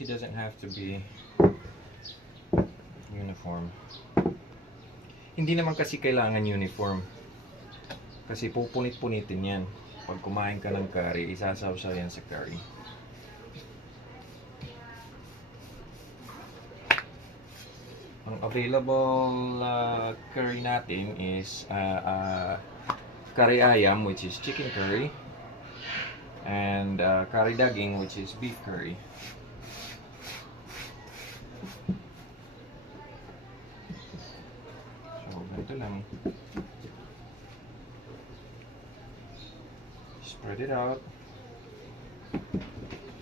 roti doesn't have to be uniform. Hindi naman kasi kailangan uniform. Kasi pupunit-punitin yan. Pag kumain ka ng curry, isasawsaw yan sa curry. Ang available curry natin is curry ayam, which is chicken curry, and curry daging, which is beef curry. So, ganito lang. Spread it out.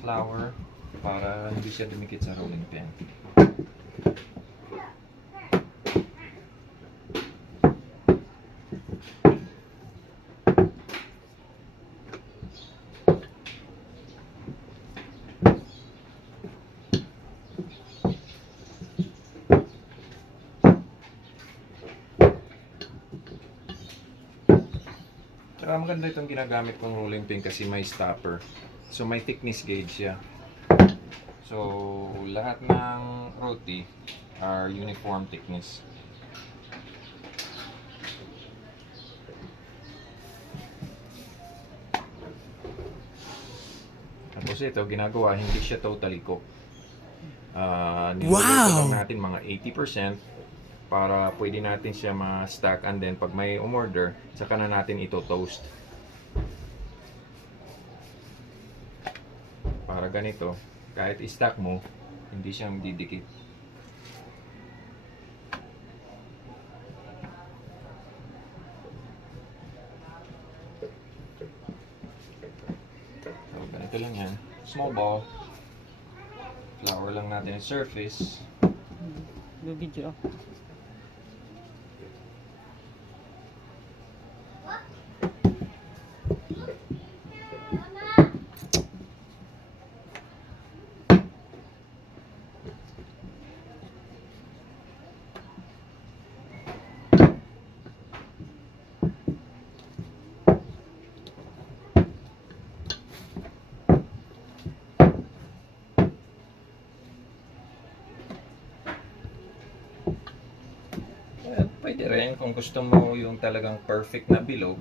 Flour para hindi siya dumikit sa rolling pin. Saka maganda itong ginagamit kong rolling pin kasi may stopper. So may thickness gauge siya. So lahat ng roti are uniform thickness. Tapos ito ginagawa, hindi siya totally cooked. Niluluto lang natin mga 80% para pwede natin siya ma-stack, and then pag may umorder, saka na natin ito toast. Para ganito, kahit i-stack mo, hindi siya didikit. So, ganito lang yan. Small ball. Flour lang natin yung surface. Video. Pwede rin kung gusto mo yung talagang perfect na bilog,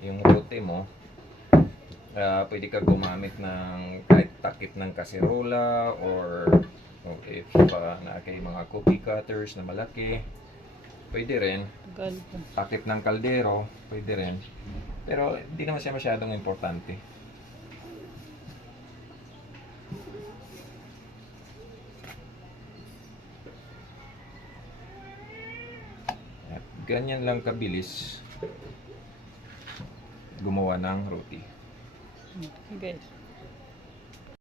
yung roti mo, pwede ka gumamit ng kahit takip ng kaserola or if na kay mga cookie cutters na malaki, pwede rin. Takip ng kaldero, pwede rin. Pero hindi naman siya masyadong importante. Ganyan lang kabilis gumawa ng roti. Okay guys.